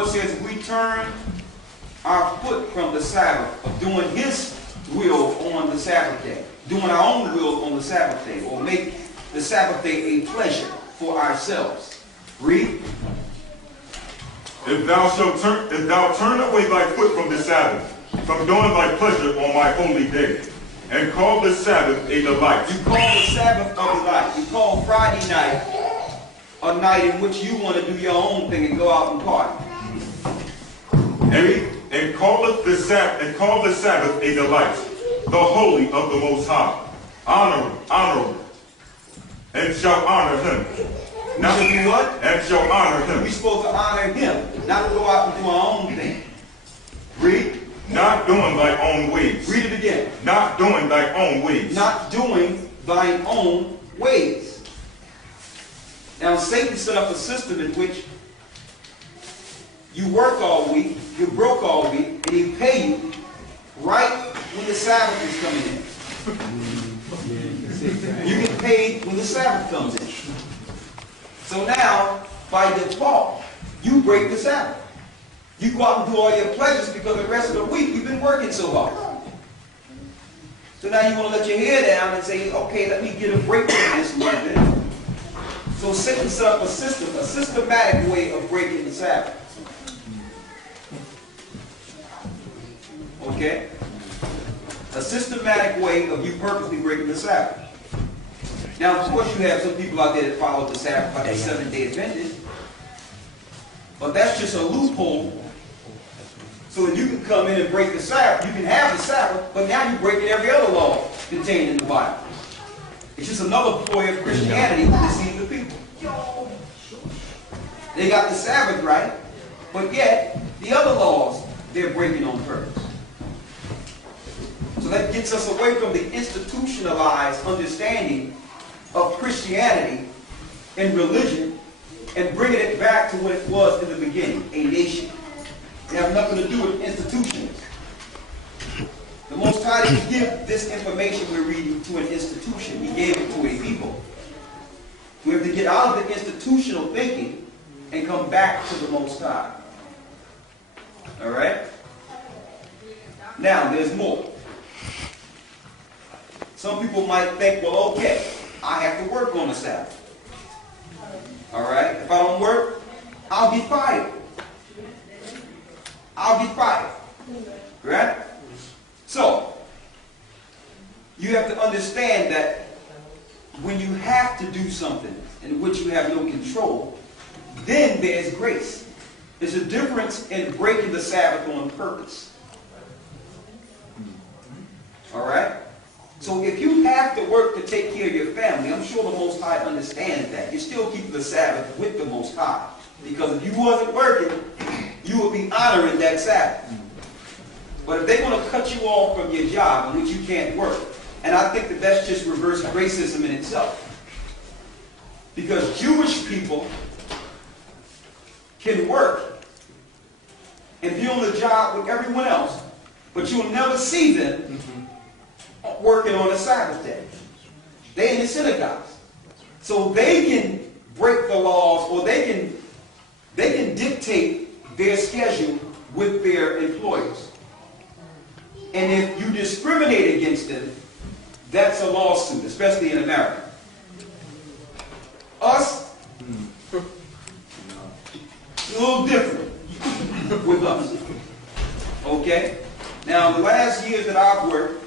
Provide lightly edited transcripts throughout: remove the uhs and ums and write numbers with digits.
Lord says we turn our foot from the Sabbath of doing His will on the Sabbath day, doing our own will on the Sabbath day, or make the Sabbath day a pleasure for ourselves. Read. If thou turn away thy foot from the Sabbath, from doing thy pleasure on my holy day, and call the Sabbath a delight. You call the Sabbath a delight. You call Friday night a night in which you want to do your own thing and go out and party. And call the Sabbath a delight, the holy of the Most High. Honor, and shall honor Him. Now to do what? And shall honor Him. We're supposed to honor Him, not to go out and do our own thing. Read. Not doing thy own ways. Read it again. Not doing thy own ways. Not doing thine own ways. Now Satan set up a system in which you work all week, you broke all week, and he pay you right when the Sabbath is coming in. You get paid when the Sabbath comes in. So now, by default, you break the Sabbath. You go out and do all your pleasures because the rest of the week you've been working so hard. So now you want to let your hair down and say, okay, let me get a break from this month. So Satan set up a system, a systematic way of breaking the Sabbath. Okay? A systematic way of you purposely breaking the Sabbath. Now, of course, you have some people out there that follow the Sabbath like the 7-day Adventist. But that's just a loophole so that you can come in and break the Sabbath. You can have the Sabbath, but now you're breaking every other law contained in the Bible. It's just another ploy of Christianity to deceive the people. They got the Sabbath right, but yet the other laws they're breaking on purpose. So that gets us away from the institutionalized understanding of Christianity and religion and bringing it back to what it was in the beginning, a nation. It has nothing to do with institutions. The Most High didn't give this information we're reading to an institution. He gave it to a people. We have to get out of the institutional thinking and come back to the Most High. All right? Now, there's more. Some people might think, well, okay, I have to work on the Sabbath. All right? If I don't work, I'll be fired. I'll be fired. Right? So, you have to understand that when you have to do something in which you have no control, then there's grace. There's a difference in breaking the Sabbath on purpose. All right? So if you have to work to take care of your family, I'm sure the Most High understands that. You're still keeping the Sabbath with the Most High. Because if you wasn't working, you would be honoring that Sabbath. But if they want to cut you off from your job in which you can't work, and I think that that's just reverse racism in itself. Because Jewish people can work and be on the job with everyone else, but you'll never see them working on a Sabbath day. They're in the synagogues. So they can break the laws, or they can dictate their schedule with their employers. And if you discriminate against them, that's a lawsuit, especially in America. Us, it's a little different with us. Okay? Now, the last years that I've worked,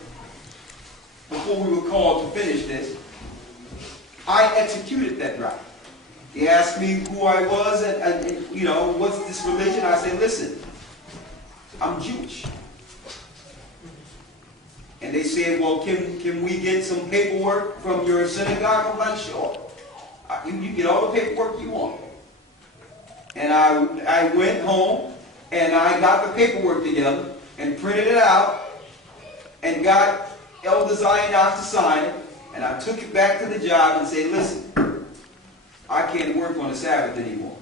before we were called to finish this, I executed that right. They asked me who I was and you know, what's this religion? I said, listen, I'm Jewish. And they said, well, can we get some paperwork from your synagogue? I'm like, sure. You get all the paperwork you want. And I went home and I got the paperwork together and printed it out and got Elder Zion to sign it. And I took it back to the job and said, listen, I can't work on the Sabbath anymore.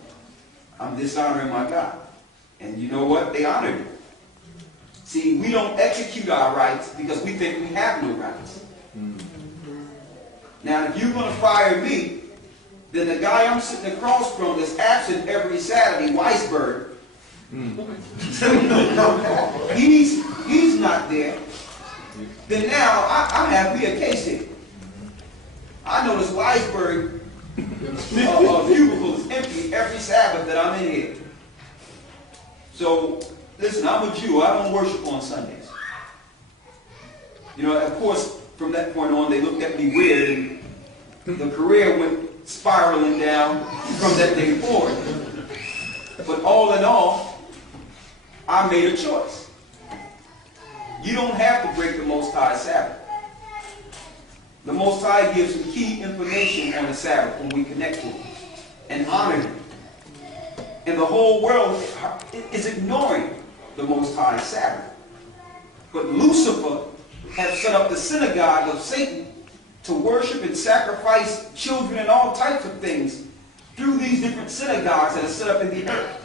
I'm dishonoring my God. And you know what? They honored it. See, we don't execute our rights because we think we have no rights. Now, if you're going to fire me, then the guy I'm sitting across from that's absent every Saturday, Weisberg, He's not there. Then now I have me a case here. I know this Weisberg cubicle is empty every Sabbath that I'm in here. So, listen, I'm a Jew. I don't worship on Sundays. You know, of course, from that point on, they looked at me weird, and the career went spiraling down from that day forward. But all in all, I made a choice. You don't have to break the Most High Sabbath. The Most High gives some key information on the Sabbath when we connect to Him and honor Him. And the whole world is ignoring the Most High Sabbath. But Lucifer has set up the synagogue of Satan to worship and sacrifice children and all types of things through these different synagogues that are set up in the earth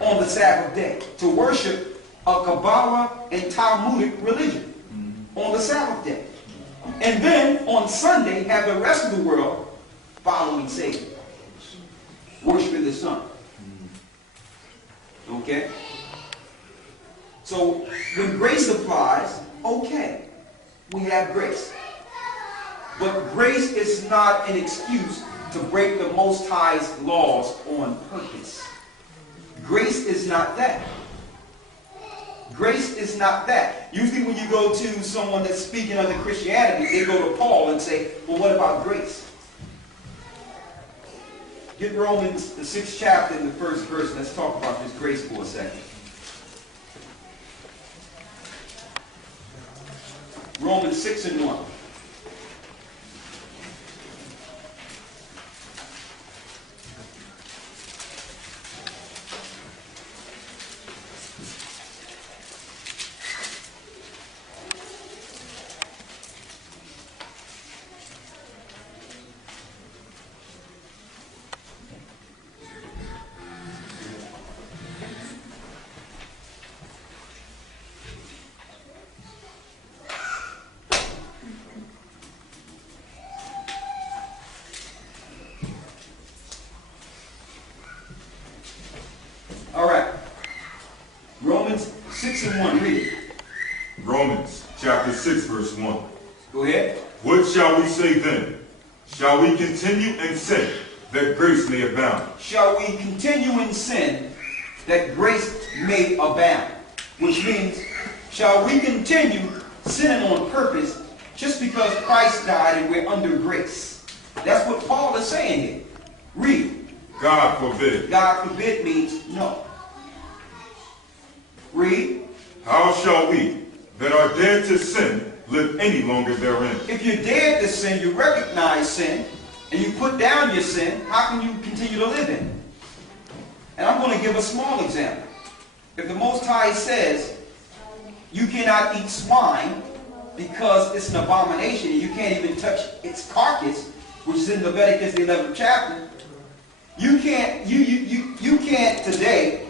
on the Sabbath day to worship a Kabbalah and Talmudic religion on the Sabbath day. And then on Sunday have the rest of the world following Satan, worshiping the sun. Okay? So when grace applies, okay, we have grace. But grace is not an excuse to break the Most High's laws on purpose. Grace is not that. Grace is not that. Usually when you go to someone that's speaking under Christianity, they go to Paul and say, well, what about grace? Get Romans, the 6th chapter, in the 1st verse, and let's talk about this grace for a second. Romans 6:1. All right. Romans 6:1. Read it. Romans chapter 6, verse 1. Go ahead. What shall we say then? Shall we continue in sin that grace may abound? Shall we continue in sin that grace may abound? Which means, shall we continue sinning on purpose just because Christ died and we're under grace? That's what Paul is saying here. Read. God forbid. God forbid means no. Read. How shall we that are dead to sin live any longer therein? If you're dead to sin, you recognize sin, and you put down your sin, how can you continue to live in it? And I'm going to give a small example. If the Most High says you cannot eat swine because it's an abomination and you can't even touch its carcass, which is in Leviticus the 11th chapter, you can't today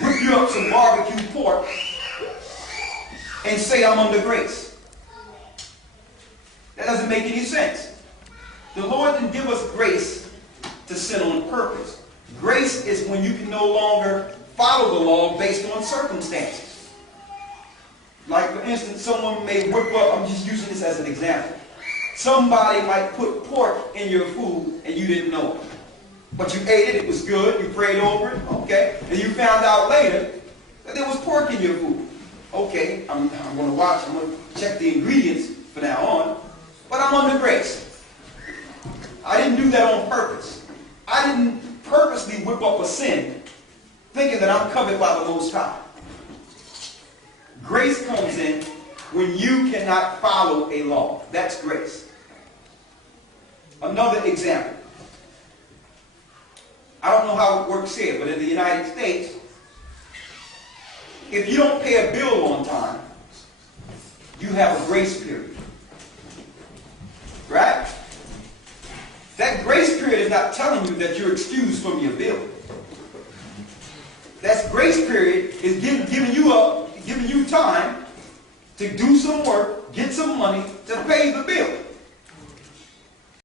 whip you up some barbecue pork and say I'm under grace. That doesn't make any sense. The Lord didn't give us grace to sin on purpose. Grace is when you can no longer follow the law based on circumstances. Like, for instance, someone may whip up, I'm just using this as an example. Somebody might put pork in your food and you didn't know it. But you ate it, it was good, you prayed over it, okay? And you found out later that there was pork in your food. Okay, I'm going to watch, I'm going to check the ingredients from now on, but I'm under grace. I didn't do that on purpose. I didn't purposely whip up a sin thinking that I'm covered by the Most High. Grace comes in when you cannot follow a law. That's grace. Another example. I don't know how it works here, but in the United States, if you don't pay a bill on time, you have a grace period. Right? That grace period is not telling you that you're excused from your bill. That grace period is giving you time to do some work, get some money to pay the bill.